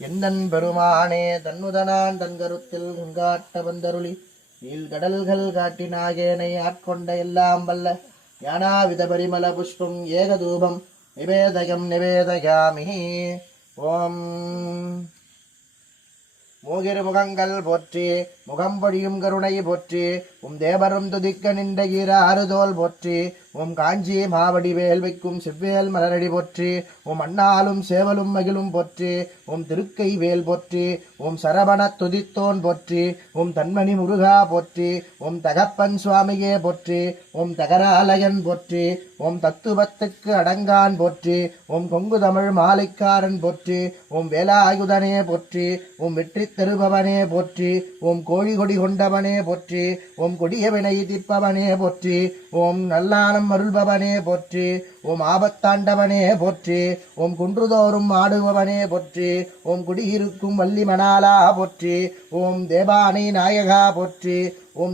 எந்தன் பெருமானே தன்னுதனான் தன் கருத்தில் உங்காட்ட வந்தருளி நீள்கடல்கள் காட்டினாகேனை ஆட்கொண்ட எல்லாம் வல்ல ஞானாவித பரிமள புஷ்பம் ஏகதூபம் நிவேதயம் நிவேதயாமி. ஓம் மூகிரு முகங்கள் போற்றி முகம்பொழியும் கருணை போற்றி தேவரும் துதிக்க நின்ற ஈர ஆறுதோல் போற்றி காஞ்சி மாவடி வேல் வைக்கும் செவ்வேல் மலரடி போற்றி அண்ணாலும் சேவலும் மகிழும் போற்றி திருக்கை வேல் போற்றி சரவண துதித்தோன் போற்றி தன்மணி முருகா போற்றி தகப்பன் சுவாமியே போற்றி தகராலயன் போற்றி தத்துவத்துக்கு அடங்கான் போற்றி கொங்கு தமிழ் மாலைக்காரன் போற்றி வேலாயுதனே போற்றி வெற்றி தருபவனே போற்றி கோழி கொடி கொண்டவனே போற்றி கொடிய வினை திப்பவனே போற்றி நல்லானம் அருள்பவனே போற்றி ஆபத்தாண்டவனே போற்றி குன்றுதோறும் ஆடுபவனே போற்றி குடியிருக்கும் வள்ளி மணாலா போற்றி தேவானை நாயகா போற்றி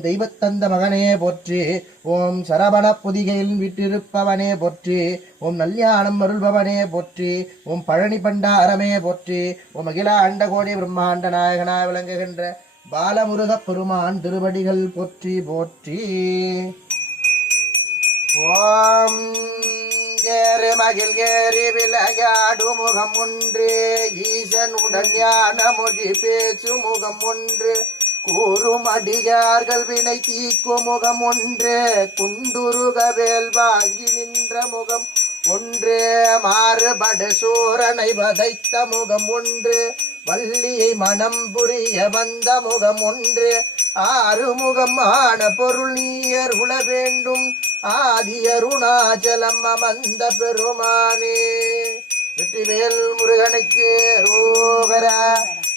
தெய்வத்தந்த மகனே போற்றி சரவண புதிகையில் விட்டிருப்பவனே போற்றி நல்யானம் அருள்பவனே போற்றி பழனி பண்டாரமே போற்றி அகில அண்டகோடி பிரம்மாண்ட நாயகனாய் விளங்குகின்ற பாலமுருக பெருமான் திருவடிகள் போற்றி போற்றி. ஏறு மகிழ் ஏறி விளையாடு முகம் ஒன்று ஈசன் உடன் ஞான மொழி பேசு முகம் ஒன்று கூறும் அடியார்கள் வினை தீக்கும் முகம் ஒன்று குண்டுருக வேல் வாங்கி நின்ற முகம் ஒன்று மாறுபடு சூரனை வதைத்த முகம் ஒன்று வள்ளியை மனம் புரிய வந்த முகம் ஒன்று ஆறுமுகம் ஆன பொருள் நீயர் உள வேண்டும் ஆதி அருணாச்சலம் அமர்ந்த பெருமானே. வெற்றிவேல் முருகனுக்கு அரோகரா,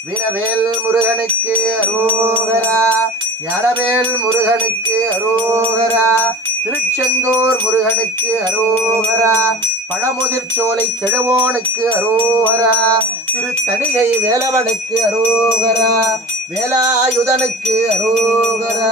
வீரவேல் முருகனுக்கு அரோகரா, ஞானவேல் முருகனுக்கு அரோகரா, திருச்செந்தூர் முருகனுக்கு அரோகரா, பழமுதிர்ச்சோலை கிழவோனுக்கு அரோகரா, திருத்தணிகை வேலவனுக்கு அரோகரா, வேலாயுதனுக்கு அரோகரா,